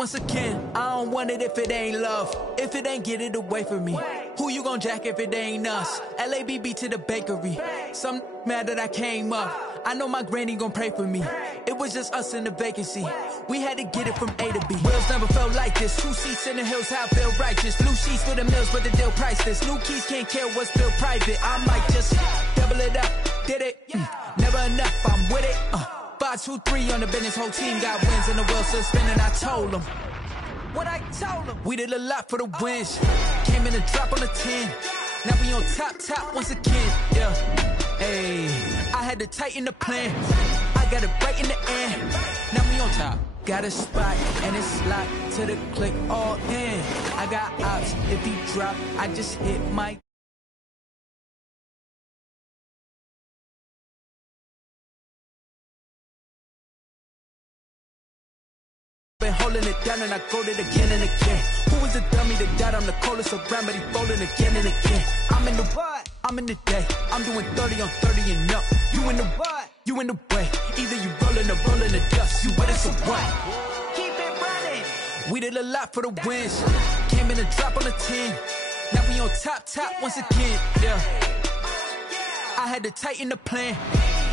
once again. I don't want it if it ain't love. If it ain't, get it away from me. Who you gon' jack if it ain't us? LABB to the bakery. Some mad that I came up. I know my granny gon' pray for me. It was just us in the vacancy. We had to get it from A to B. Wheels never felt like this. 2 seats in the hills, how I feel righteous. Blue sheets for the mills, but the deal priceless. New keys can't care what's built private. I might just double it up. Did it? Never enough, I'm with it. 5, 2, 3 on the business. Whole team got wins and the wheels still spinning. I told them what I told them. We did a lot for the wins. Came in a drop on the 10. Now we on top once again. Yeah. Hey, I had to tighten the plan. I got it right in the end. Now we on top. Got a spot and it's locked to the click all in. I got ops. If he drop, I just hit my. Been holding it down and I go it again and again. Who is the dummy that died? I'm the coldest around, but he folding again and again. I'm in the what? I'm in the day. I'm doing 30 on 30 and up. You in the what? You in the way. Either you rolling or rolling the dust. You with us or what? Keep it running. We did a lot for the wins. Came in a drop on the 10. Now we on top once again. Yeah. I had to tighten the plan.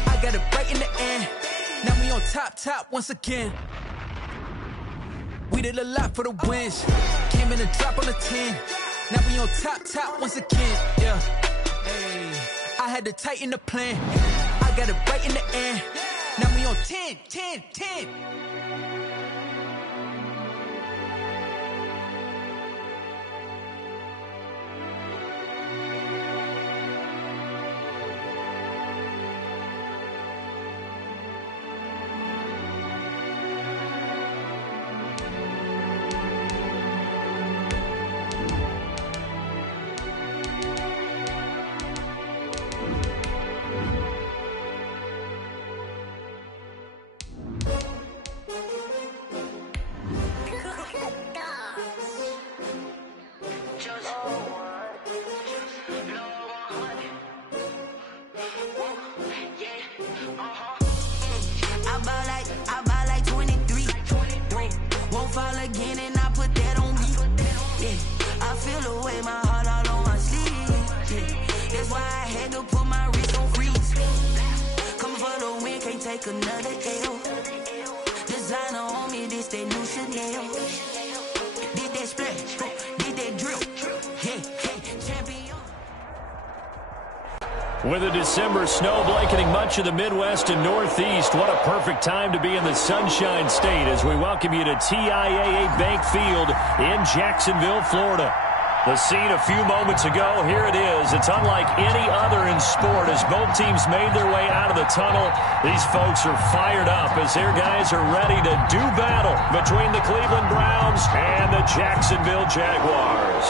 I got it right in the end. Now we on top once again. We did a lot for the wins. Came in a drop on the 10. Now we on top once again. Yeah. Hey, I had to tighten the plan. I got it right in the end. Now we on 10. Another L. Designer on me, this that new Chanel. Did that splash, did that drill. Hey, champion. With a December snow blanketing much of the Midwest and Northeast, what a perfect time to be in the Sunshine State as we welcome you to TIAA Bank Field in Jacksonville, Florida. The scene a few moments ago, here it is. It's unlike any other in sport as both teams made their way out of the tunnel. These folks are fired up as their guys are ready to do battle between the Cleveland Browns and the Jacksonville Jaguars.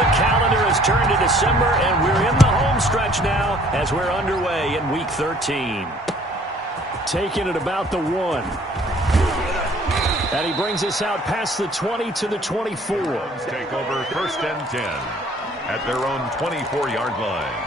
The calendar has turned to December, and we're in the home stretch now as we're underway in Week 13. Taking it about the 1. And he brings us out past the 20 to the 24. Take over 1st and 10 at their own 24-yard line.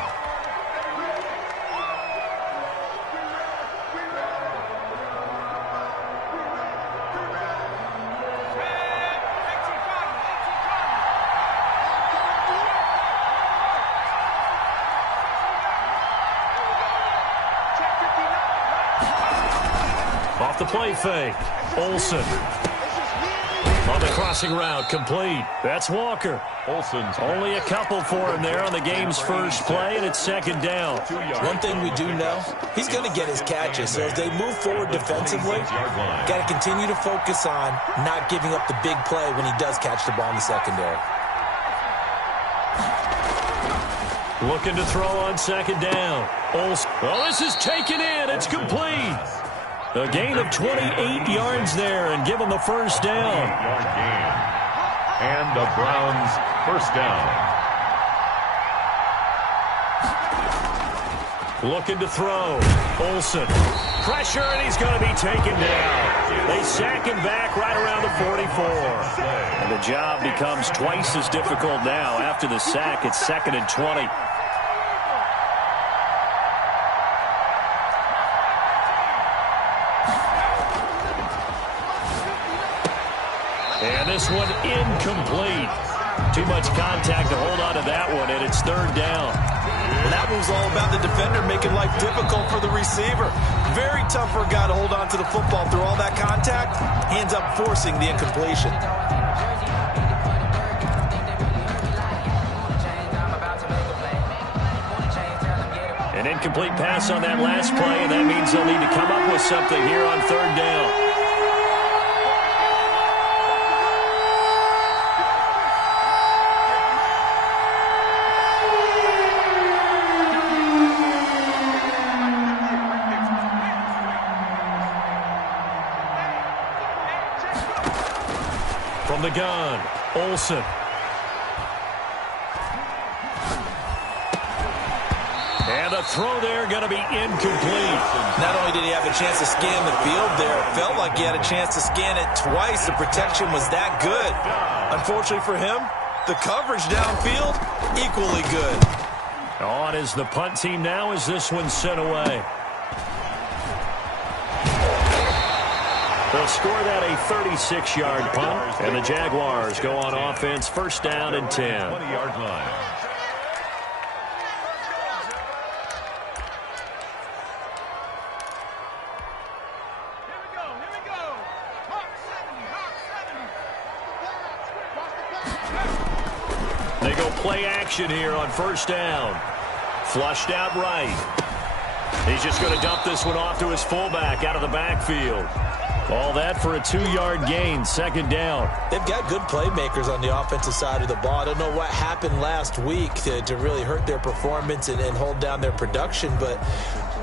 Off the play fake. Olsen. On the crossing route, complete. That's Walker. Olsen's only a couple for him there on the game's first play, and it's 2nd down. One thing we do know, he's going to get his catches. So as they move forward defensively, got to continue to focus on not giving up the big play when he does catch the ball in the secondary. Looking to throw on 2nd down. Olsen. Well, this is taken in. It's complete. A gain of 28 yards there and give them the 1st down. 8-yard gain. And the Browns 1st down. Looking to throw. Olsen. Pressure, and he's going to be taken down. They sack him back right around the 44. And the job becomes twice as difficult now. After the sack, it's 2nd and 20. And this one incomplete. Too much contact to hold on to that one, and it's third down. And that move's all about the defender making life difficult for the receiver. Very tough for a guy to hold on to the football through all that contact. He ends up forcing the incompletion. An incomplete pass on that last play, and that means they'll need to come up with something here on third down. From the gun, Olsen. And the throw there going to be incomplete. Not only did he have a chance to scan the field there, it felt like he had a chance to scan it twice. The protection was that good. Unfortunately for him, the coverage downfield, equally good. On is the punt team now as this one's sent away. They'll score that a 36-yard punt, and the Jaguars go on offense, first down and 10. 20-yard line. They go play action here on first down. Flushed out right. He's just going to dump this one off to his fullback out of the backfield. All that for a 2-yard gain, second down. They've got good playmakers on the offensive side of the ball. I don't know what happened last week to really hurt their performance and hold down their production, but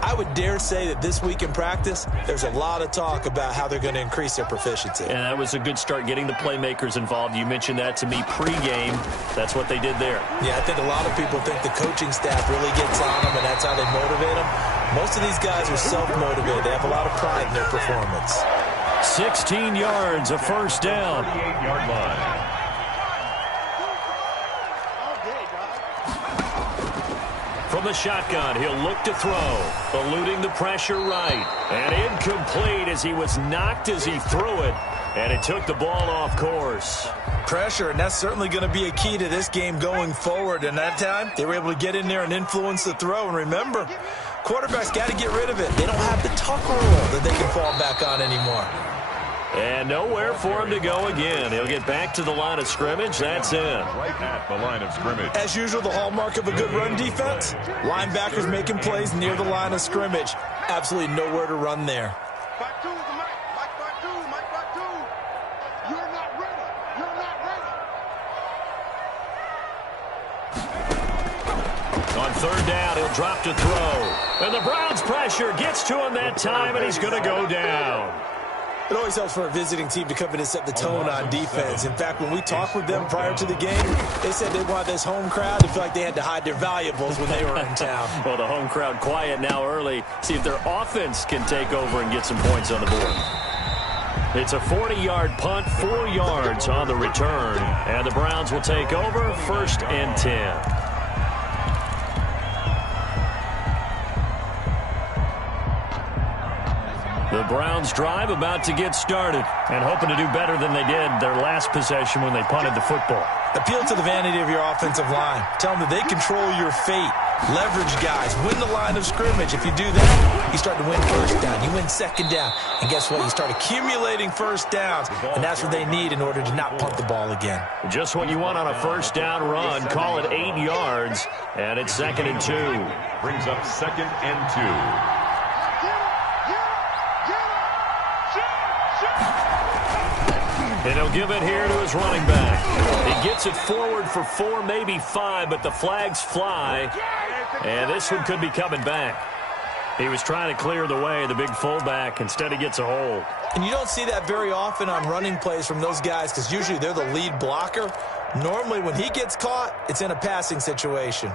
I would dare say that this week in practice, there's a lot of talk about how they're going to increase their proficiency. And that was a good start getting the playmakers involved. You mentioned that to me pregame. That's what they did there. Yeah, I think a lot of people think the coaching staff really gets on them, and that's how they motivate them. Most of these guys are self-motivated. They have a lot of pride in their performance. 16 yards, a first down. 38-yard line. From the shotgun, he'll look to throw. Eluding the pressure right. And incomplete as he was knocked as he threw it. And it took the ball off course. Pressure, and that's certainly going to be a key to this game going forward. And that time, they were able to get in there and influence the throw. And remember, quarterbacks got to get rid of it. They don't have the tuck rule that they can fall back on anymore. And nowhere for him to go again. He'll get back to the line of scrimmage. That's in. Right at the line of scrimmage. As usual, the hallmark of a good run defense, linebackers making plays near the line of scrimmage. Absolutely nowhere to run there. On third down, he'll drop to throw. And the Browns' pressure gets to him that time, and he's going to go down. It always helps for a visiting team to come in and set the tone on defense. In fact, when we talked with them prior to the game, they said they wanted this home crowd to feel like they had to hide their valuables when they were in town. Well, the home crowd quiet now early. See if their offense can take over and get some points on the board. It's a 40-yard punt, 4 yards on the return. And the Browns will take over, first and 10. The Browns drive about to get started and hoping to do better than they did their last possession when they punted the football. Appeal to the vanity of your offensive line. Tell them that they control your fate. Leverage guys. Win the line of scrimmage. If you do that, you start to win first down. You win second down. And guess what? You start accumulating first downs. And that's what they need in order to not punt the ball again. Just what you want on a first down run. Call it 8 yards. And it's second and 2. Brings up second and 2. And he'll give it here to his running back. He gets it forward for 4, maybe 5, but the flags fly. And this one could be coming back. He was trying to clear the way, the big fullback. Instead, he gets a hold. And you don't see that very often on running plays from those guys because usually they're the lead blocker. Normally, when he gets caught, it's in a passing situation.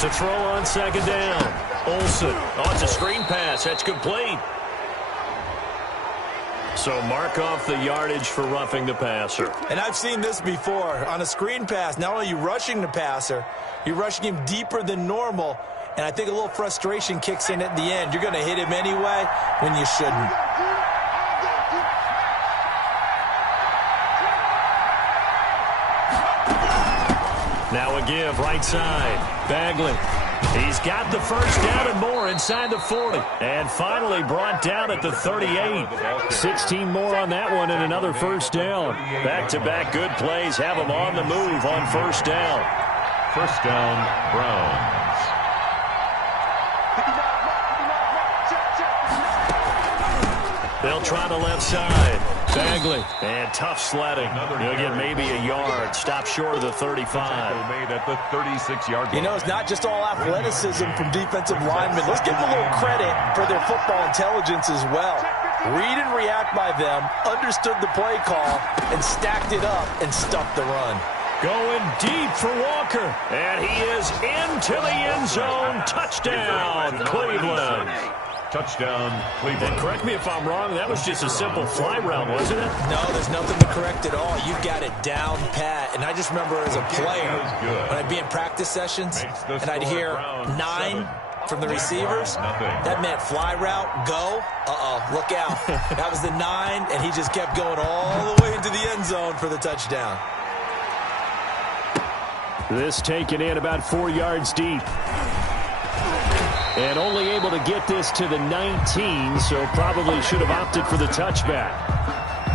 To throw on second down. Olsen. Oh, it's a screen pass. That's complete. So mark off the yardage for roughing the passer. And I've seen this before. On a screen pass, not only are you rushing the passer, you're rushing him deeper than normal. And I think a little frustration kicks in at the end. You're going to hit him anyway when you shouldn't. Now a give, right side. Bagley. He's got the first down and more inside the 40. And finally brought down at the 38. 16 more on that one and another first down. Back-to-back good plays have them on the move on first down. First down, Browns. They'll try the left side. Bagley. And tough sledding. He'll get maybe a yard. Stop short of the 35. Made at the 36-yard line. You know, it's not just all athleticism from defensive linemen. Let's give them a little credit for their football intelligence as well. Read and react by them, understood the play call, and stacked it up and stuffed the run. Going deep for Walker. And he is into the end zone. Touchdown, Cleveland. Touchdown, Cleveland. And correct me if I'm wrong, that was just a simple fly route, wasn't it? No, there's nothing to correct at all. You've got it down pat. And I just remember as a player, when I'd be in practice sessions, and I'd hear 9 from the receivers, that meant fly route, go, look out. That was the 9, and he just kept going all the way into the end zone for the touchdown. This taken in about 4 yards deep. And only able to get this to the 19, so probably should have opted for the touchback.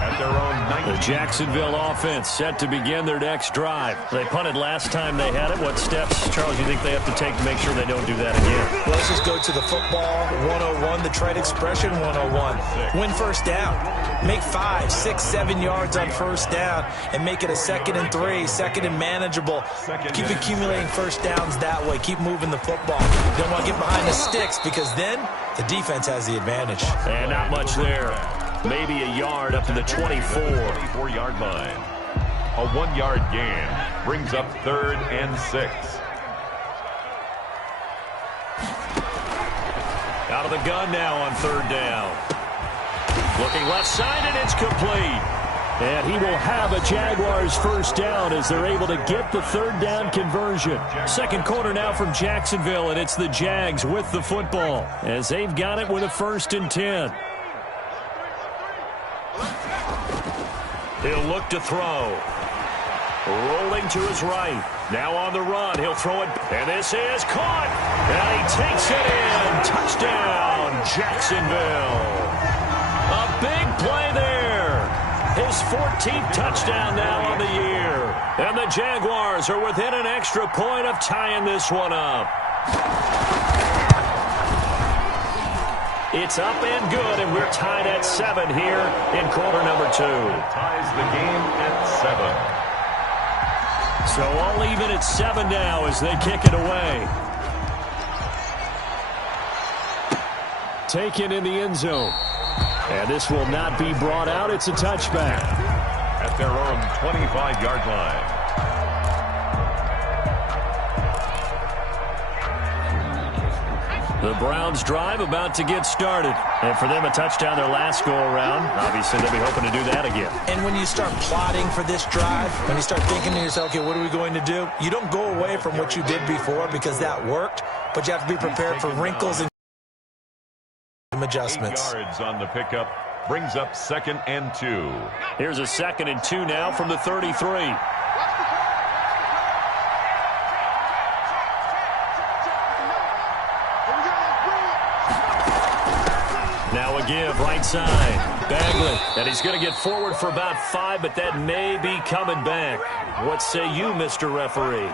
At their own 19. The Jacksonville offense set to begin their next drive. They punted last time they had it. What steps, Charles, do you think they have to take to make sure they don't do that again? Well, let's just go to the football 101, the trade expression 101. Win first down. Make 5, 6, 7 yards on first down and make it a 2nd and 3, 2nd and manageable. Keep accumulating first downs that way. Keep moving the football. You don't want to get behind the sticks because then the defense has the advantage. And not much there. Maybe a yard up to the 24. 24-yard line. A 1-yard gain brings up 3rd and 6. Out of the gun now on 3rd down. Looking left side, and it's complete. And he will have a Jaguars first down as they're able to get the 3rd down conversion. Second quarter now from Jacksonville, and it's the Jags with the football as they've got it with a 1st and 10. He'll look to throw. Rolling to his right. Now on the run. He'll throw it. And this is caught. And he takes it in. Touchdown, Jacksonville. A big play there. His 14th touchdown now on the year. And the Jaguars are within an extra point of tying this one up. It's up and good, and we're tied at 7 here in quarter number 2. Ties the game at 7. So all even at 7 now as they kick it away. Taken in the end zone. And this will not be brought out. It's a touchback. At their own 25-yard line. The Browns drive about to get started. And for them, a touchdown their last go-around. Obviously, they'll be hoping to do that again. And when you start plotting for this drive, when you start thinking to yourself, okay, what are we going to do? You don't go away from what you did before because that worked, but you have to be prepared for wrinkles and adjustments. 8 yards on the pickup brings up 2nd and 2. Here's a 2nd and 2 now from the 33. Now a give, right side. Bagley, and he's going to get forward for about 5, but that may be coming back. What say you, Mr. Referee?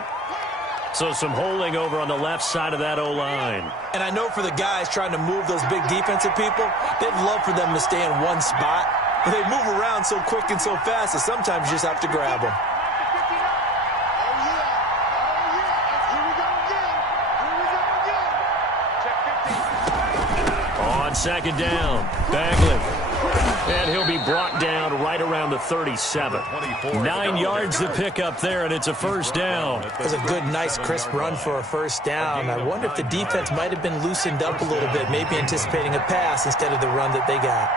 So some holding over on the left side of that O-line. And I know for the guys trying to move those big defensive people, they'd love for them to stay in one spot. But they move around so quick and so fast that sometimes you just have to grab them. On 2nd down, Bagley. And he'll be brought down right around the 37. 9 yards to pick up there, and it's a first down. It was a good, nice, crisp run for a first down. I wonder if the defense might have been loosened up a little bit, maybe anticipating a pass instead of the run that they got.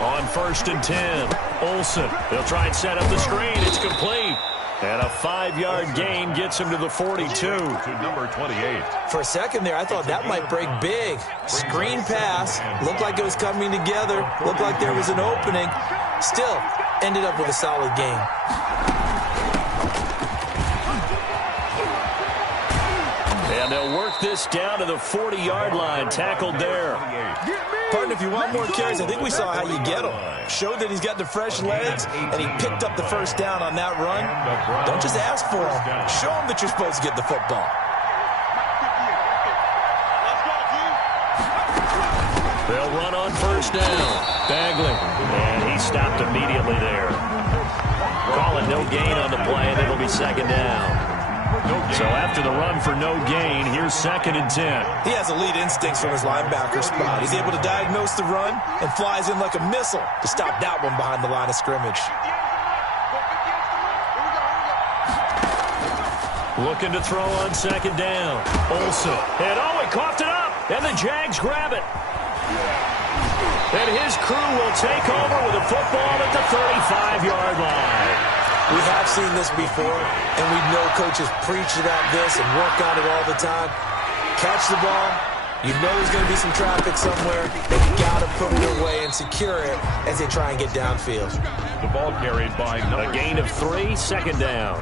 On 1st and 10, Olsen. They'll try and set up the screen. It's complete. And a 5-yard gain gets him to the 42. To number 28. For a second there, I thought that might break big. Screen pass. Looked like it was coming together. Looked like there was an opening. Still, ended up with a solid game. And they'll work this down to the 40-yard line. Tackled there. Partner, if you want more carries, I think we saw how you get him. Showed that he's got the fresh legs, and he picked up the first down on that run. Don't just ask for him. Show him that you're supposed to get the football. They'll run on 1st down. Bagley. And he stopped immediately there. Calling no gain on the play, and it'll be 2nd down. So after the run for no gain, here's 2nd and 10. He has elite instincts from his linebacker spot. He's able to diagnose the run and flies in like a missile to stop that one behind the line of scrimmage. Looking to throw on 2nd down. Olsen. And he coughed it up. And the Jags grab it. And his crew will take over with a football at the 35-yard line. We have seen this before, and we know coaches preach about this and work on it all the time. Catch the ball. You know there's going to be some traffic somewhere. They've got to put it away and secure it as they try and get downfield. The ball carried by a gain of 3, 2nd down.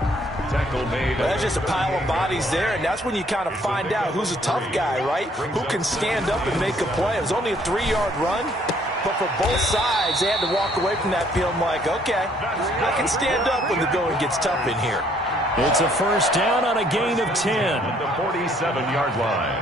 Tackle made. Well, that's just a pile of bodies there, and that's when you kind of find out who's a tough guy, right? Who can stand up and make a play. It was only a 3-yard run. But for both sides, they had to walk away from that feeling like, okay, I can stand up when the going gets tough in here. It's a 1st down on a gain of 10. At the 47-yard line.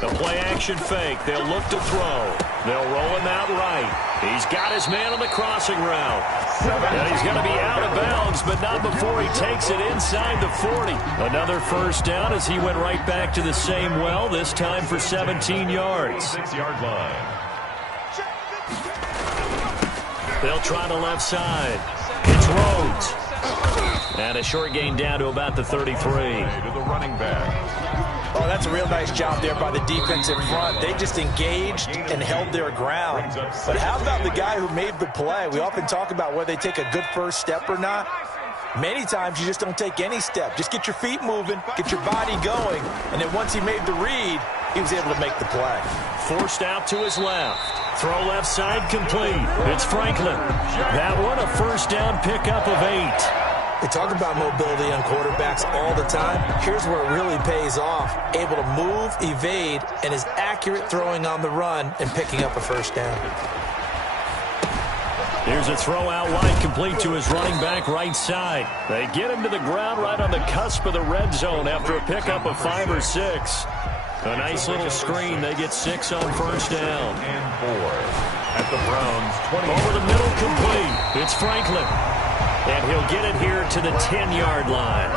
The play-action fake. They'll look to throw. They'll roll him out right. He's got his man on the crossing route. And he's going to be out of bounds, but not before he takes it inside the 40. Another 1st down as he went right back to the same well, this time for 17 yards. 6-yard line. They'll try the left side. It's Rhodes. And a short gain down to about the 33. To the running back. Oh, that's a real nice job there by the defense in front. They just engaged and held their ground. But how about the guy who made the play? We often talk about whether they take a good first step or not. Many times you just don't take any step. Just get your feet moving, get your body going, and then once he made the read, he was able to make the play. Forced out to his left. Throw left side complete. It's Franklin. That one a 1st down pickup of 8. They talk about mobility on quarterbacks all the time. Here's where it really pays off. Able to move, evade, and is accurate throwing on the run and picking up a 1st down. Here's a throw out wide complete to his running back right side. They get him to the ground right on the cusp of the red zone after a pickup of 5 or 6. A nice little screen. They get 6 on 1st down. And 4 at the Browns' 20. Over the middle complete. It's Franklin. And he'll get it here to the 10-yard line.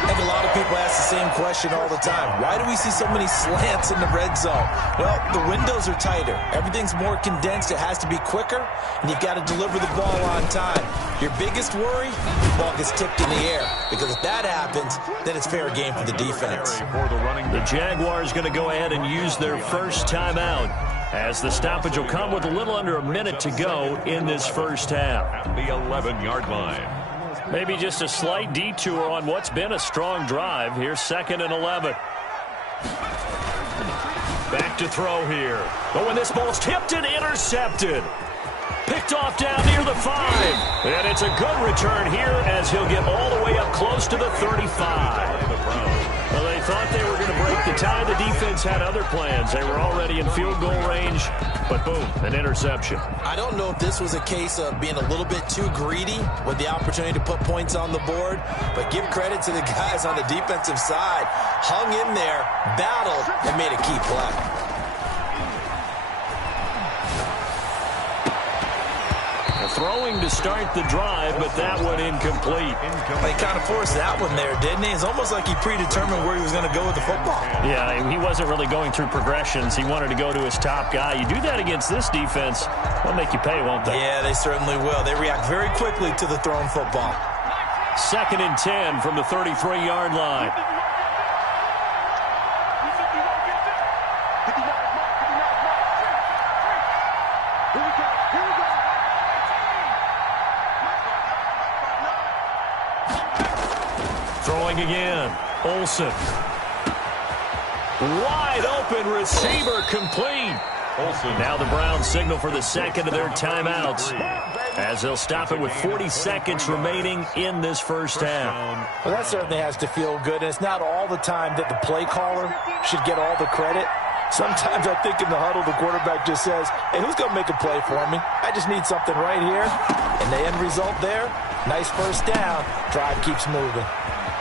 I think a lot of people ask the same question all the time. Why do we see so many slants in the red zone? Well, the windows are tighter. Everything's more condensed. It has to be quicker, and you've got to deliver the ball on time. Your biggest worry, the ball gets tipped in the air. Because if that happens, then it's fair game for the defense. The Jaguars going to go ahead and use their first timeout, as the stoppage will come with a little under a minute to go in this first half. At the 11-yard line. Maybe just a slight detour on what's been a strong drive. Here's 2nd and 11. Back to throw here. Oh, and this ball's tipped and intercepted. Picked off down near the 5. And it's a good return here as he'll get all the way up close to the 35. Well, they thought they were going to break the tie. The defense had other plans. They were already in field goal range, but boom, an interception. I don't know if this was a case of being a little bit too greedy with the opportunity to put points on the board, but give credit to the guys on the defensive side. Hung in there, battled, and made a key play. Throwing to start the drive, but that one incomplete. He kind of forced that one there, didn't he? It's almost like he predetermined where he was going to go with the football. Yeah, he wasn't really going through progressions. He wanted to go to his top guy. You do that against this defense, they'll make you pay, won't they? Yeah, they certainly will. They react very quickly to the thrown football. 2nd and 10 from the 33-yard line. throwing again. Olsen. Wide open receiver complete. Now the Browns signal for the second of their timeouts as they'll stop it with 40 seconds remaining in this first half. Well, that certainly has to feel good, and it's not all the time that the play caller should get all the credit. Sometimes I think in the huddle the quarterback just says, hey, who's going to make a play for me? I just need something right here. And the end result there, nice first down. Drive keeps moving.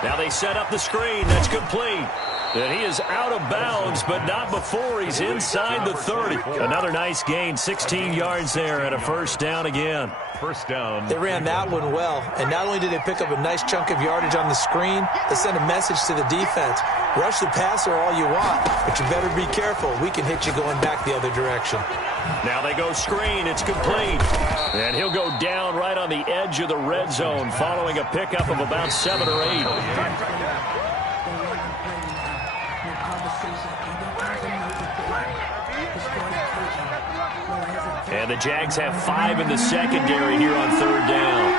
Now they set up the screen. That's complete. And he is out of bounds, but not before he's inside the 30. Another nice gain, 16 yards there, and a first down again. First down. They ran that one well, and not only did they pick up a nice chunk of yardage on the screen, they sent a message to the defense. Rush the passer all you want, but you better be careful. We can hit you going back the other direction. Now they go screen. It's complete. And he'll go down right on the edge of the red zone following a pickup of about 7 or 8. And the Jags have 5 in the secondary here on third down.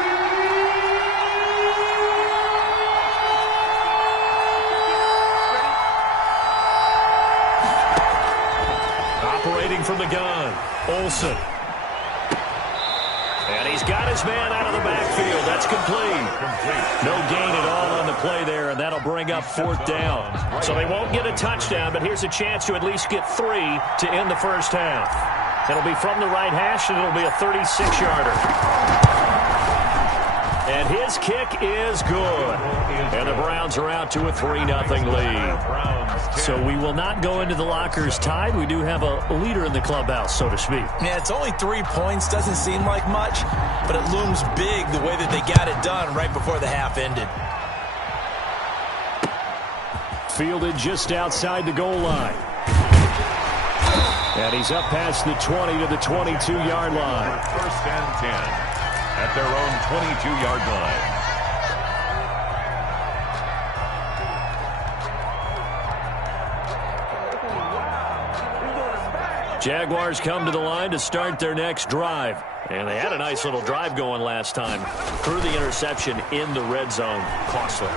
Operating from the gun, Olsen. And he's got his man out of the backfield. That's complete. No gain at all on the play there, and that'll bring up fourth down. So they won't get a touchdown, but here's a chance to at least get 3 to end the first half. It'll be from the right hash, and it'll be a 36-yarder. And his kick is good. And the Browns are out to a 3-0 lead. So we will not go into the lockers tied. We do have a leader in the clubhouse, so to speak. Yeah, it's only 3 points. Doesn't seem like much, but it looms big the way that they got it done right before the half ended. Fielded just outside the goal line. And he's up past the 20 to the 22-yard line. First and 10 at their own 22-yard line. Jaguars come to the line to start their next drive. And they had a nice little drive going last time. Threw the interception in the red zone. Costly.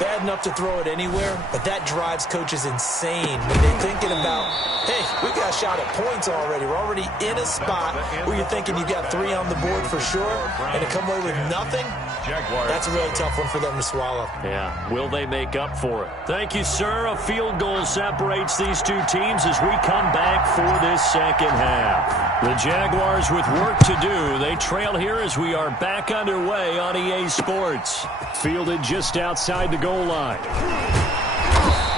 Bad enough to throw it anywhere, but that drives coaches insane when they're thinking about, hey, we got a shot at points already. We're already in a spot where you're thinking you got 3 on the board for sure, and to come away with nothing, that's a really tough one for them to swallow. Yeah, will they make up for it? Thank you, sir. A field goal separates these two teams as we come back for this second half. The Jaguars with work to do. They trail here as we are back underway on EA Sports. Fielded just outside the goal line.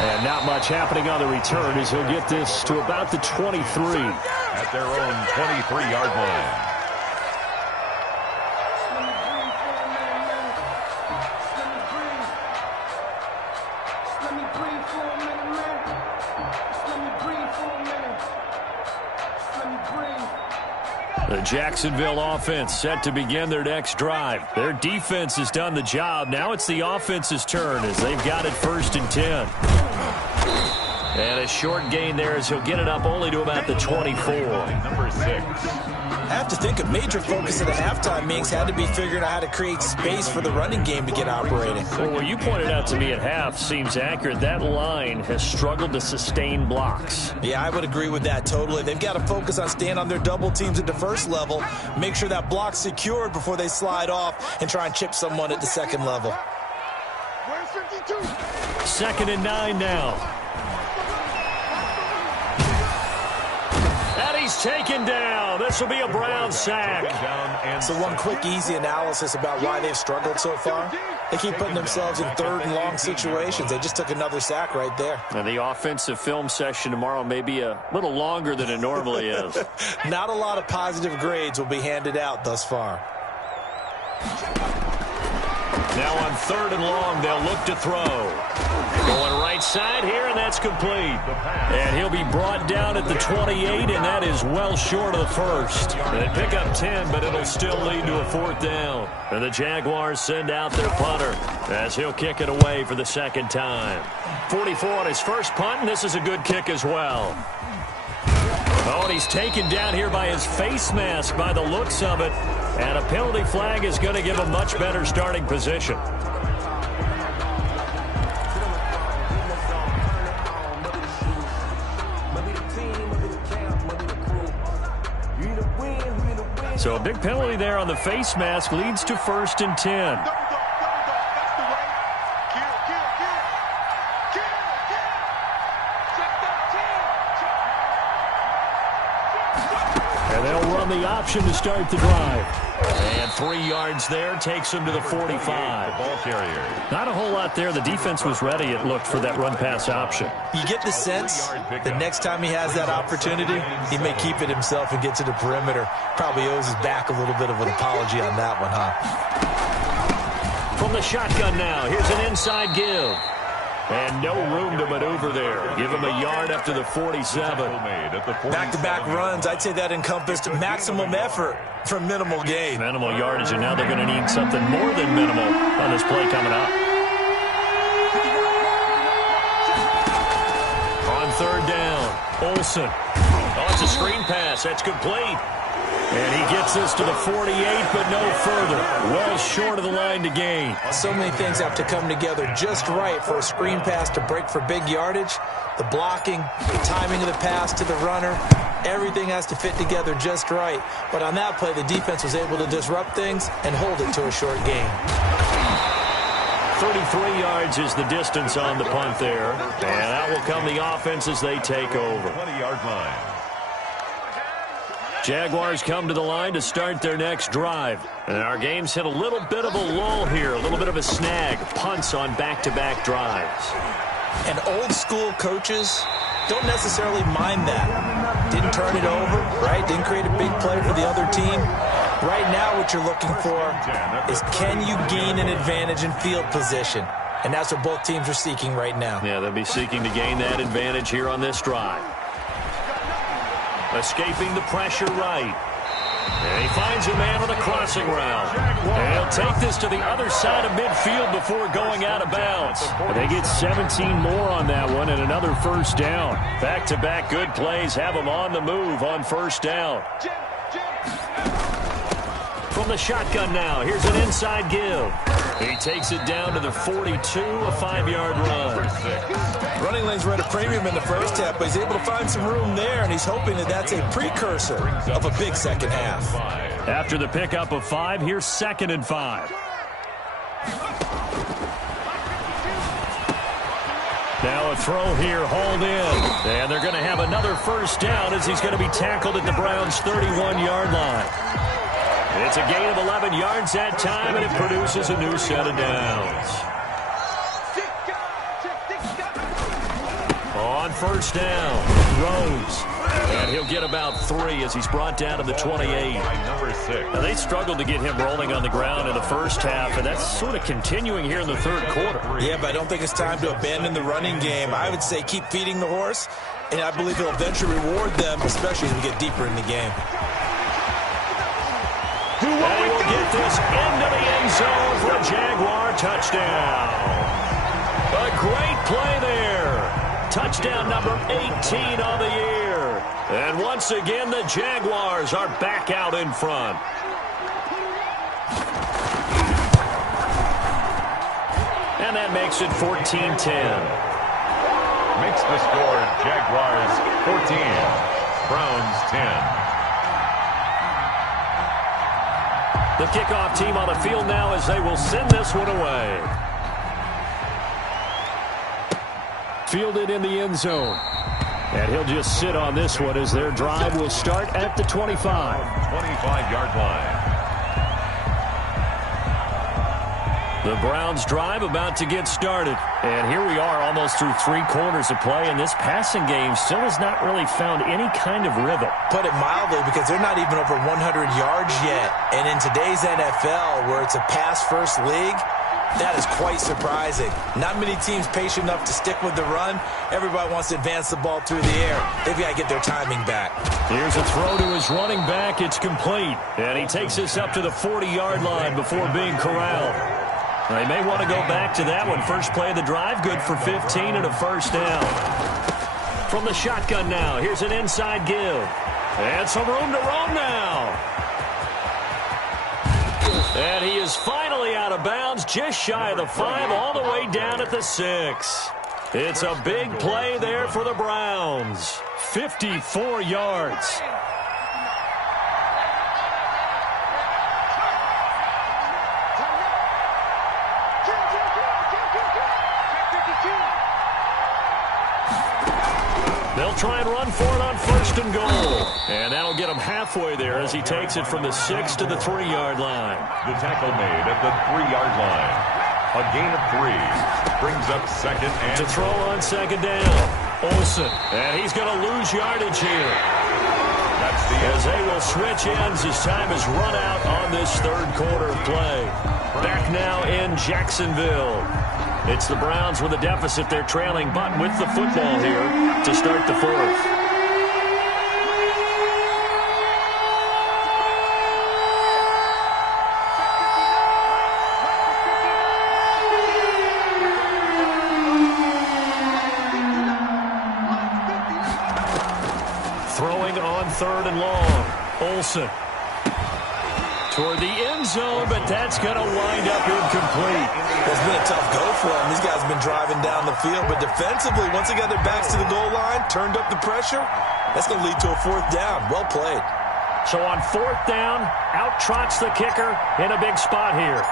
And not much happening on the return as he'll get this to about the 23. At their own 23-yard line. The Jacksonville offense set to begin their next drive. Their defense has done the job. Now it's the offense's turn as they've got it 1st and 10. And a short gain there as he'll get it up only to about the 24. Number 6. I have to think a major focus of the halftime meetings had to be figuring out how to create space for the running game to get operating. Well, what you pointed out to me at half seems accurate. That line has struggled to sustain blocks. Yeah, I would agree with that totally. They've got to focus on staying on their double teams at the first level, make sure that block's secured before they slide off and try and chip someone at the second level. Where's 52? 2nd and 9 now. And he's taken down. This will be a Brown sack. So one quick, easy analysis about why they've struggled so far. They keep putting themselves in 3rd and long situations. They just took another sack right there. And the offensive film session tomorrow may be a little longer than it normally is. Not a lot of positive grades will be handed out thus far. Now on 3rd and long, they'll look to throw. Going right side here, and that's complete. And he'll be brought down at the 28, and that is well short of the first. And they pick up 10, but it'll still lead to a 4th down. And the Jaguars send out their punter as he'll kick it away for the 2nd time. 44 on his first punt, and this is a good kick as well. Oh, and he's taken down here by his face mask by the looks of it. And a penalty flag is going to give a much better starting position. So a big penalty there on the face mask leads to 1st and 10. And they'll run the option to start the drive. And 3 yards there takes them to the 45. The ball carrier. Not a whole lot there. The defense was ready, it looked, for that run-pass option. You get the sense that next time he has that opportunity, he may keep it himself and get to the perimeter. Probably owes his back a little bit of an apology on that one, huh? From the shotgun now, here's an inside give. And no room to maneuver there. Give him a yard up to the 47. Back-to-back runs, I'd say that encompassed maximum effort for minimal gain. Minimal yardage, and now they're going to need something more than minimal on this play coming up. On 3rd down, Olsen. Oh, it's a screen pass. That's complete. And he gets us to the 48, but no further. Well short of the line to gain. So many things have to come together just right for a screen pass to break for big yardage. The blocking, the timing of the pass to the runner, everything has to fit together just right. But on that play, the defense was able to disrupt things and hold it to a short gain. 33 yards is the distance on the punt there. And out will come the offense as they take over. 20-yard line. Jaguars come to the line to start their next drive. And our game's hit a little bit of a lull here, a little bit of a snag. Punts on back-to-back drives. And old-school coaches don't necessarily mind that. Didn't turn it over, right? Didn't create a big play for the other team. Right now what you're looking for is, can you gain an advantage in field position? And that's what both teams are seeking right now. Yeah, they'll be seeking to gain that advantage here on this drive. Escaping the pressure right. And he finds a man on the crossing route. And he'll take this to the other side of midfield before going out of bounds. And they get 17 more on that one and another 1st down. Back-to-back good plays have them on the move on 1st down. From the shotgun now, here's an inside give. He takes it down to the 42, a 5-yard run. Running lanes were at a premium in the first half, but he's able to find some room there, and he's hoping that that's a precursor of a big second half. After the pickup of 5, here's 2nd and 5. Now a throw here, hauled in. And they're going to have another 1st down as he's going to be tackled at the Browns' 31-yard line. It's a gain of 11 yards that time, and it produces a new set of downs. On 1st down, Rose. And he'll get about 3 as he's brought down to the 28. Number 6. Now, they struggled to get him rolling on the ground in the first half, and that's sort of continuing here in the 3rd quarter. Yeah, but I don't think it's time to abandon the running game. I would say keep feeding the horse, and I believe he'll eventually reward them, especially as we get deeper in the game. And he will get this into the end zone for a Jaguar touchdown. A great play there. Touchdown number 18 on the year. And once again, the Jaguars are back out in front. And that makes it 14-10. Makes the score Jaguars 14, Browns 10. The kickoff team on the field now as they will send this one away. Fielded in the end zone. And he'll just sit on this one as their drive will start at the 25. 25-yard line. The Browns drive about to get started. And here we are almost through 3 quarters of play, and this passing game still has not really found any kind of rhythm. Put it mildly, because they're not even over 100 yards yet. And in today's NFL, where it's a pass-first league, that is quite surprising. Not many teams patient enough to stick with the run. Everybody wants to advance the ball through the air. They've got to get their timing back. Here's a throw to his running back. It's complete. And he takes this up to the 40-yard line before being corralled. They may want to go back to that one. First play of the drive, good for 15 and a 1st down. From the shotgun now, here's an inside give. And some room to roam now. And he is finally out of bounds, just shy of the 5, all the way down at the 6. It's a big play there for the Browns. 54 yards. They'll try and run for it on 1st and goal. And that'll get him halfway there as he takes it from the 6 to the 3-yard line. The tackle made at the 3-yard line. A gain of 3 brings up 2nd and to throw on 2nd down. Olsen. And he's going to lose yardage here. That's the as they will switch ends as time is run out on this 3rd quarter of play. Back now in Jacksonville. It's the Browns with a deficit. They're trailing, but with the football here to start the 4th. Throwing on 3rd and long. Olsen. Toward the end zone, but that's going to wind up incomplete. It's been a tough go for them. These guys have been driving down the field, but defensively, once they got their backs to the goal line, turned up the pressure, that's going to lead to a 4th down. Well played. So on 4th down, out trots the kicker in a big spot here.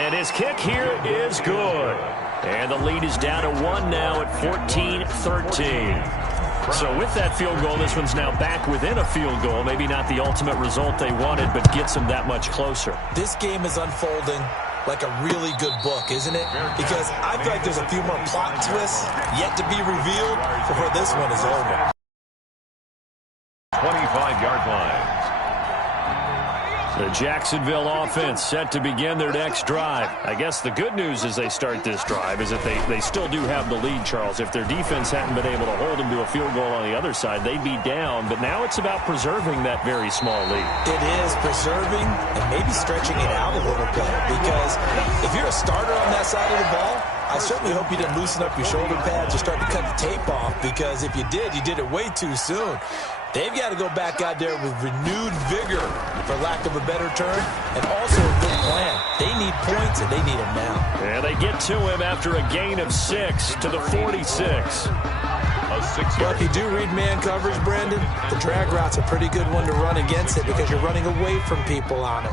And his kick here is good. And the lead is down to 1 now at 14-13. So with that field goal, this one's now back within a field goal. Maybe not the ultimate result they wanted, but gets them that much closer. This game is unfolding like a really good book, isn't it? Because I feel like there's a few more plot twists yet to be revealed before this one is over. 25-yard line. The Jacksonville offense set to begin their next drive. I guess the good news as they start this drive is that they still do have the lead, Charles. If their defense hadn't been able to hold them to a field goal on the other side, they'd be down. But now it's about preserving that very small lead. It is preserving and maybe stretching it out a little bit. Because if you're a starter on that side of the ball, I certainly hope you didn't loosen up your shoulder pads or start to cut the tape off. Because if you did it way too soon. They've got to go back out there with renewed vigor, for lack of a better term, and also a good plan. They need points, and they need them now. And they get to him after a gain of 6 to the 46. Well, if you do read man coverage, Brandon, the drag route's a pretty good one to run against it because you're running away from people on it.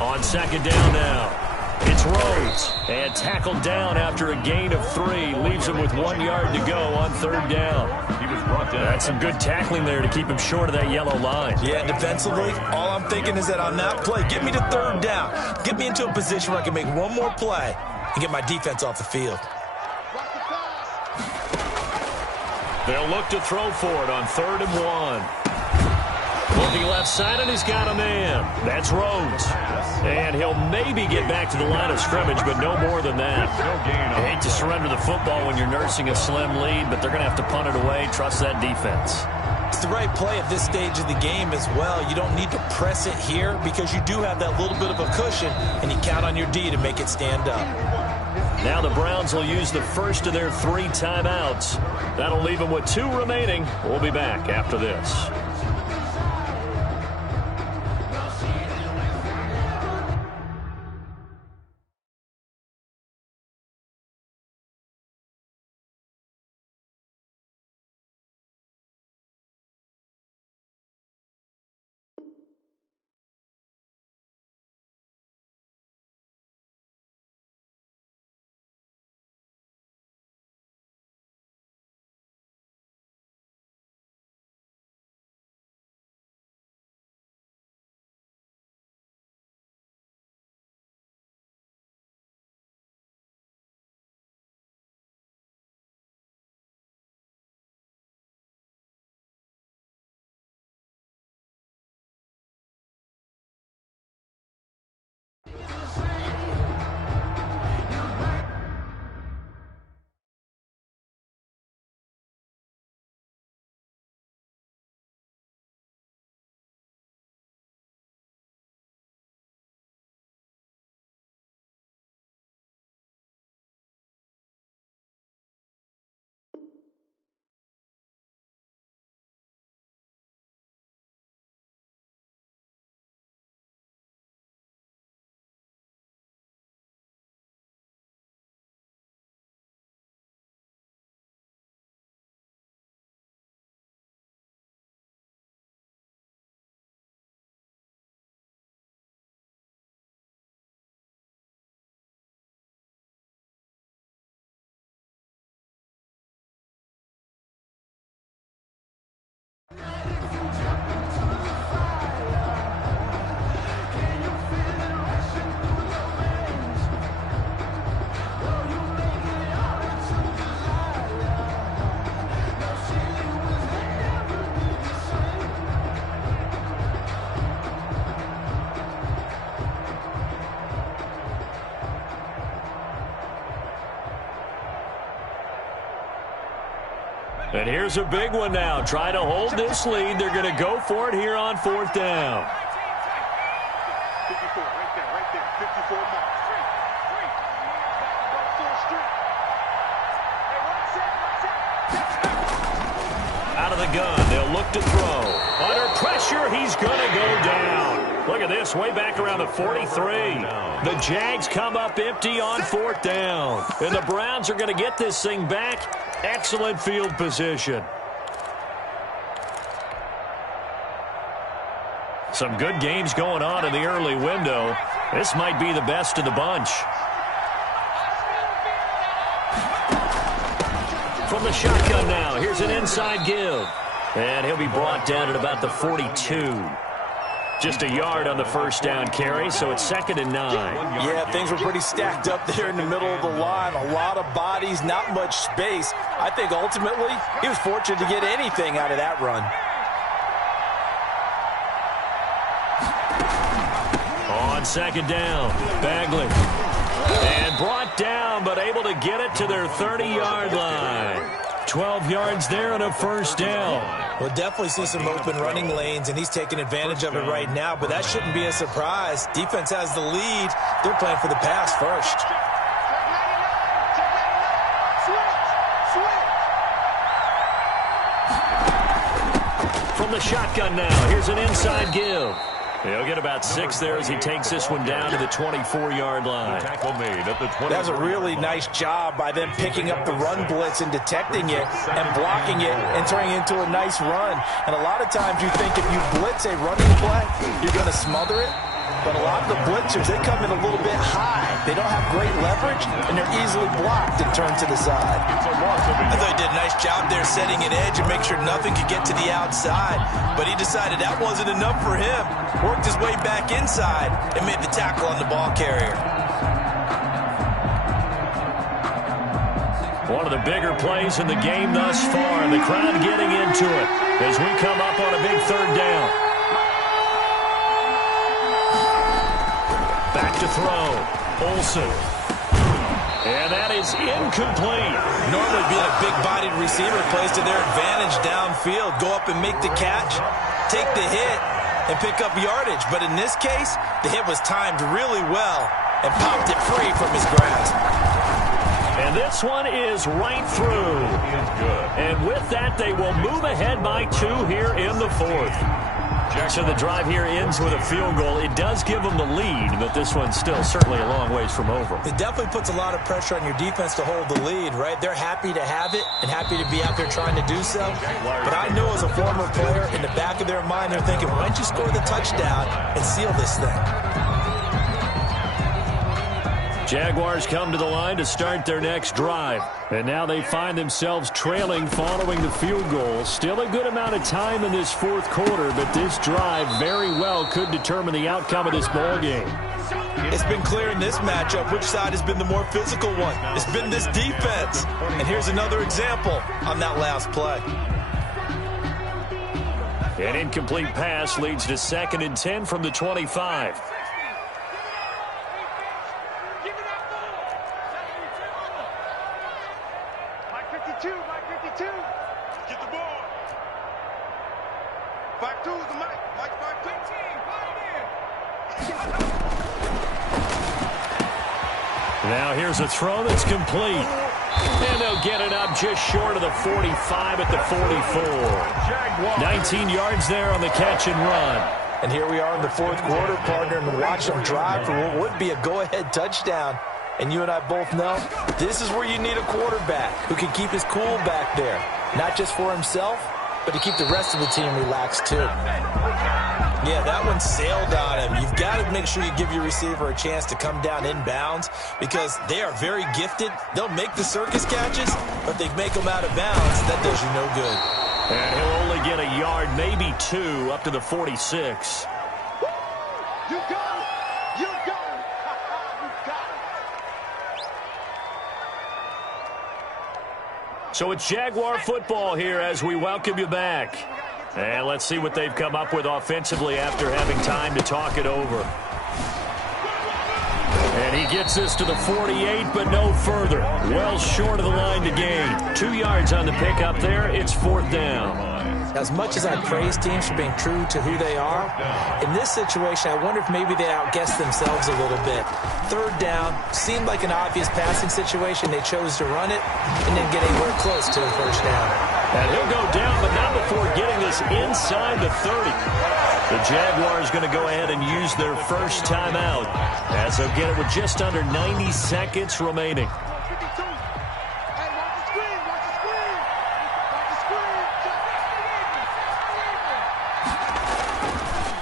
On 2nd down now. It's Rhodes, and tackled down after a gain of 3. Leaves him with 1 yard to go on 3rd down. He was brought down. That's some good tackling there to keep him short of that yellow line. Yeah, defensively, all I'm thinking is that on that play, get me to 3rd down. Get me into a position where I can make one more play and get my defense off the field. They'll look to throw for it on 3rd and 1. Looking left side, and he's got a man. That's Rhodes. And he'll maybe get back to the line of scrimmage, but no more than that. You hate to surrender the football when you're nursing a slim lead, but they're going to have to punt it away. Trust that defense. It's the right play at this stage of the game as well. You don't need to press it here because you do have that little bit of a cushion, and you count on your D to make it stand up. Now the Browns will use the first of their 3 timeouts. That'll leave them with 2 remaining. We'll be back after this. And here's a big one now. Try to hold this lead. They're going to go for it here on 4th down. 54, right there, 54 miles. Out of the gun, they'll look to throw. Under pressure, he's going to go down. Look at this, way back around the 43. The Jags come up empty on 4th down. And the Browns are going to get this thing back. Excellent field position. Some good games going on in the early window. This might be the best of the bunch. From the shotgun now, here's an inside give. And he'll be brought down at about the 42. Just a yard on the first down carry, so it's 2nd and 9. Yeah, things were pretty stacked up there in the middle of the line. A lot of bodies, not much space. I think ultimately he was fortunate to get anything out of that run. On 2nd down, Bagley. And brought down, but able to get it to their 30-yard line. 12 yards there and a first down. We'll definitely see some open running lanes, and he's taking advantage of it right now, but that shouldn't be a surprise. Defense has the lead. They're playing for the pass first. From the shotgun now, here's an inside give. He'll get about 6 there as he takes this one down to the 24-yard line. Tackle made at the 20. That's a really nice job by them picking up the run blitz and detecting it and blocking it and turning it into a nice run. And a lot of times you think if you blitz a running play, you're going to smother it. But a lot of the blitzers, they come in a little bit high. They don't have great leverage, and they're easily blocked and turned to the side. I thought he did a nice job there setting an edge and make sure nothing could get to the outside. But he decided that wasn't enough for him. Worked his way back inside and made the tackle on the ball carrier. One of the bigger plays in the game thus far, and the crowd getting into it as we come up on a big 3rd down. Back to throw. Olsen. And that is incomplete. Normally being a big-bodied receiver plays to their advantage downfield. Go up and make the catch, take the hit, and pick up yardage. But in this case, the hit was timed really well and popped it free from his grasp. And this one is right through. And with that, they will move ahead by 2 here in the 4th. So the drive here ends with a field goal. It does give them the lead, but this one's still certainly a long ways from over. It definitely puts a lot of pressure on your defense to hold the lead, right? They're happy to have it and happy to be out there trying to do so. But I know as a former player, in the back of their mind, they're thinking, why don't you score the touchdown and seal this thing? Jaguars come to the line to start their next drive. And now they find themselves trailing following the field goal. Still a good amount of time in this 4th quarter, but this drive very well could determine the outcome of this ball game. It's been clear in this matchup which side has been the more physical one. It's been this defense. And here's another example on that last play. An incomplete pass leads to 2nd and 10 from the 25. Mike 52. Get the ball. 5-2 is the Mike. Mike 5-2. Now here's a throw that's complete. And they'll get it up just short of the 45 at the 44. 19 yards there on the catch and run. And here we are in the 4th quarter, partner, and watch them drive for what would be a go-ahead touchdown. And you and I both know this is where you need a quarterback who can keep his cool back there. Not just for himself, but to keep the rest of the team relaxed too. Yeah, that one sailed on him. You've got to make sure you give your receiver a chance to come down inbounds because they are very gifted. They'll make the circus catches, but they make them out of bounds. That does you no good. And he'll only get a yard, maybe 2, up to the 46. You got it. You got it. You got it. So it's Jaguar football here as we welcome you back. And let's see what they've come up with offensively after having time to talk it over. And he gets this to the 48, but no further. Well short of the line to gain. 2 yards on the pickup there. It's 4th down. As much as I praise teams for being true to who they are, in this situation, I wonder if maybe they outguessed themselves a little bit. 3rd down seemed like an obvious passing situation. They chose to run it and didn't get anywhere close to the 1st down. And he'll go down, but not before getting this inside the 30. The Jaguars going to go ahead and use their first timeout as they'll get it with just under 90 seconds remaining.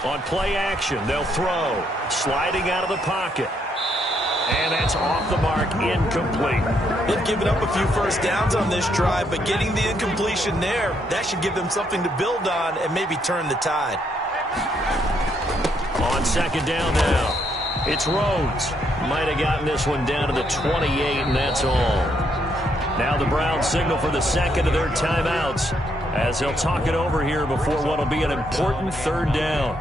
On play action, they'll throw. Sliding out of the pocket. And that's off the mark, incomplete. They've given up a few first downs on this drive, but getting the incompletion there, that should give them something to build on and maybe turn the tide. On 2nd down now, it's Rhodes. Might have gotten this one down to the 28, and that's all. Now the Browns signal for the 2nd of their timeouts as they'll talk it over here before what will be an important 3rd down.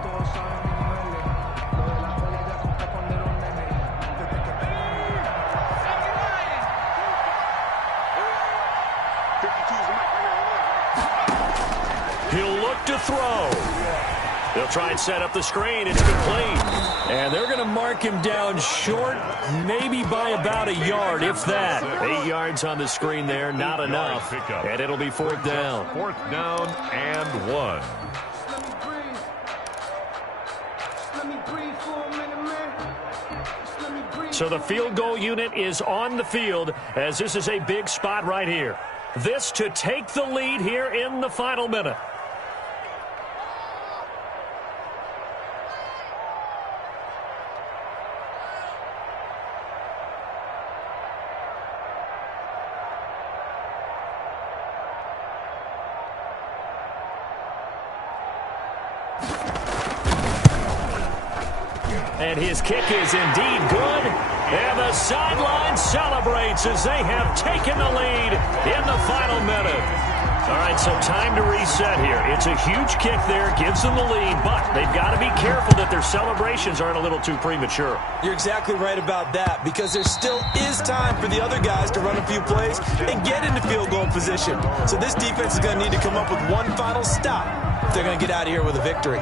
He'll look to throw. They'll try and set up the screen. It's complete. And they're going to mark him down short, maybe by about a yard, if that. 8 yards on the screen there, not enough. And it'll be 4th down. 4th down and 1. So the field goal unit is on the field as this is a big spot right here. This to take the lead here in the final minute. And his kick is indeed good. And the sideline celebrates as they have taken the lead in the final minute. All right, so time to reset here. It's a huge kick there, gives them the lead, but they've got to be careful that their celebrations aren't a little too premature. You're exactly right about that, because there still is time for the other guys to run a few plays and get into field goal position. So this defense is going to need to come up with one final stop if they're going to get out of here with a victory.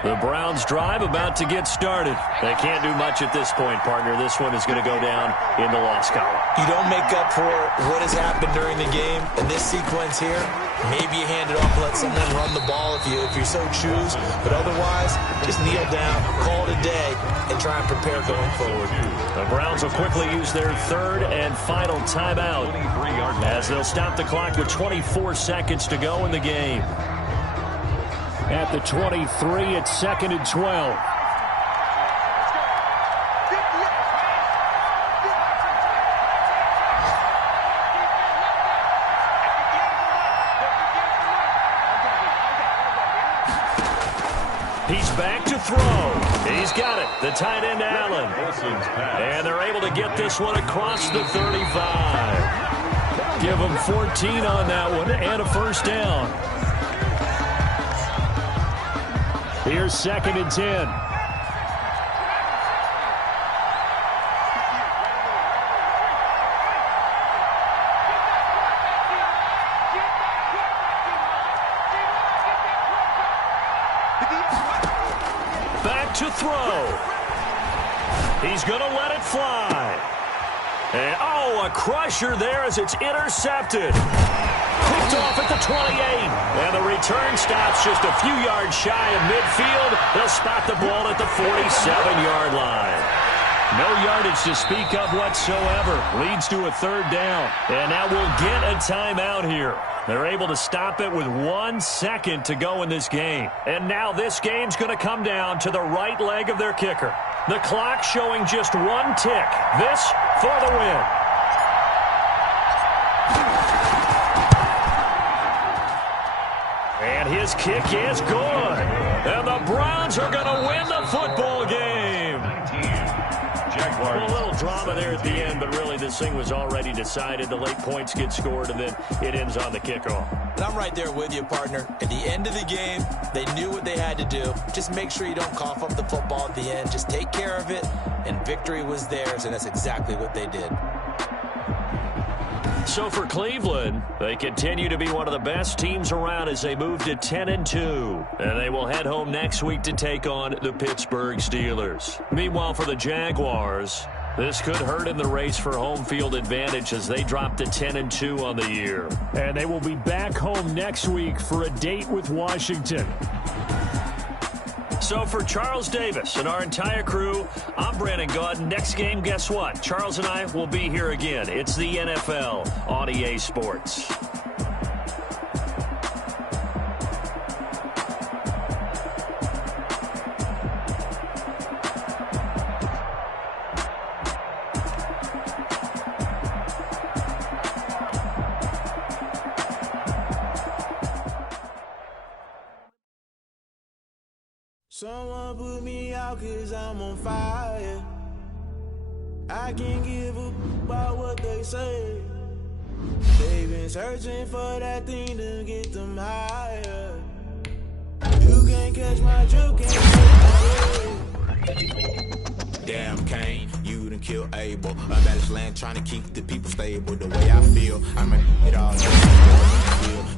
The Browns drive about to get started. They can't do much at this point, partner. This one is going to go down in the loss column. You don't make up for what has happened during the game. In this sequence here, maybe you hand it off and let someone run the ball if you so choose. But otherwise, just kneel down, call it a day, and try and prepare going forward. The Browns will quickly use their 3rd and final timeout as they'll stop the clock with 24 seconds to go in the game. At the 23, it's 2nd and 12. He's back to throw. He's got it. The tight end, Allen. And they're able to get this one across the 35. Give them 14 on that one and a 1st down. Here's 2nd and 10. Back to throw. He's going to let it fly. And, oh, a crusher there as it's intercepted. Picked off at the 28. And the return stops just a few yards shy of midfield. They'll spot the ball at the 47-yard line. No yardage to speak of whatsoever. Leads to a 3rd down. And now we'll get a timeout here. They're able to stop it with 1 second to go in this game. And now this game's going to come down to the right leg of their kicker. The clock showing just 1 tick. This for the win. And his kick is good. And the Browns are going to win the football game. Jaguars. drama there at the end, but really this thing was already decided. The late points get scored, and then it ends on the kickoff. And I'm right there with you, partner. At the end of the game, they knew what they had to do. Just make sure you don't cough up the football at the end. Just take care of it, and victory was theirs, and that's exactly what they did. So for Cleveland, they continue to be one of the best teams around as they move to 10-2. And they will head home next week to take on the Pittsburgh Steelers. Meanwhile, for the Jaguars, this could hurt in the race for home field advantage as they drop to 10-2 on the year. And they will be back home next week for a date with Washington. So for Charles Davis and our entire crew, I'm Brandon Gaudin. Next game, guess what? Charles and I will be here again. It's the NFL on EA Sports. Someone put me out 'cause I'm on fire. I can't give a about what they say. They've been searching for that thing to get them higher. You can't catch my drift, can't catch my wave. Damn, Kane, you done killed Abel. I'm at this land trying to keep the people stable. The way I feel, I might it all.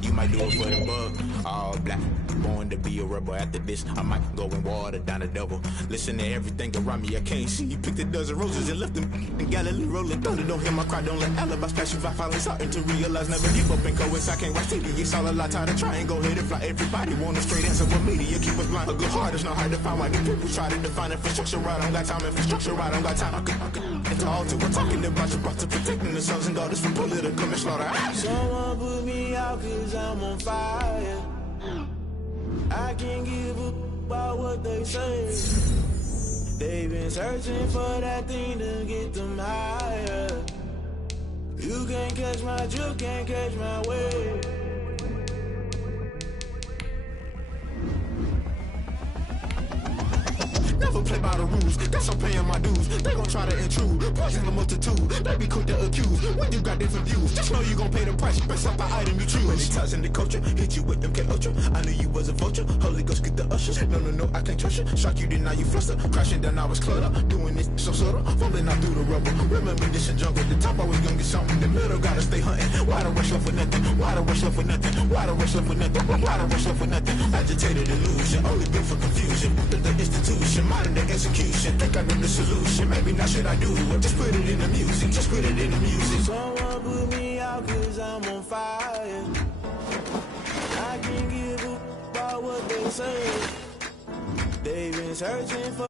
You might do it for the bug. All black, born to be a rebel. After this, I might go and water down the devil. Listen to everything around me, I can't see. You picked a dozen roses and left them in Galilee rolling thunder. Don't hear my cry, don't let alibis pass you by. Finally starting to realize, never give up and coincide. Can't watch TV, it's all a lot. Tired of trying, go ahead and fly. Everybody want a straight answer with media. Keep us blind. A good heart is not hard to find. Why do people try to define infrastructure right? I don't got time, infrastructure right, I don't got time. I could into all to. We're talking about you, brought to protecting the sons and daughters from political and slaughter. Someone put me out 'cause I'm on fire. I can't give a about what they say. They've been searching for that thing to get them higher. You can't catch my drift, can't catch my wave. Never play by the rules, that's I'm paying my dues. They gon' try to intrude, poison the multitude. They be quick to accuse when you got different views. Just know you gon' pay the price based off the item you choose. Many times in the culture, hit you with them K-Ultra. I knew you was a vulture, Holy Ghost get the ushers. No, I can't trust you. Shock you, then now you fluster. Crashing down, I was cluttered. Doing this so subtle, falling out through the rubble. Remember this in jungle, the top I was young and something. The middle gotta stay hunting. Why the rush left for nothing? Why the rush left for nothing? Why the rush left for nothing? Why the rush left for nothing? Agitated illusion, only built for confusion. The institution, modern day execution. Think I know the solution. Maybe not should I do it? Just put it in the music. Just put it in the music. Someone put me out 'cause I'm on fire. I can't give a about what they say. They've been searching for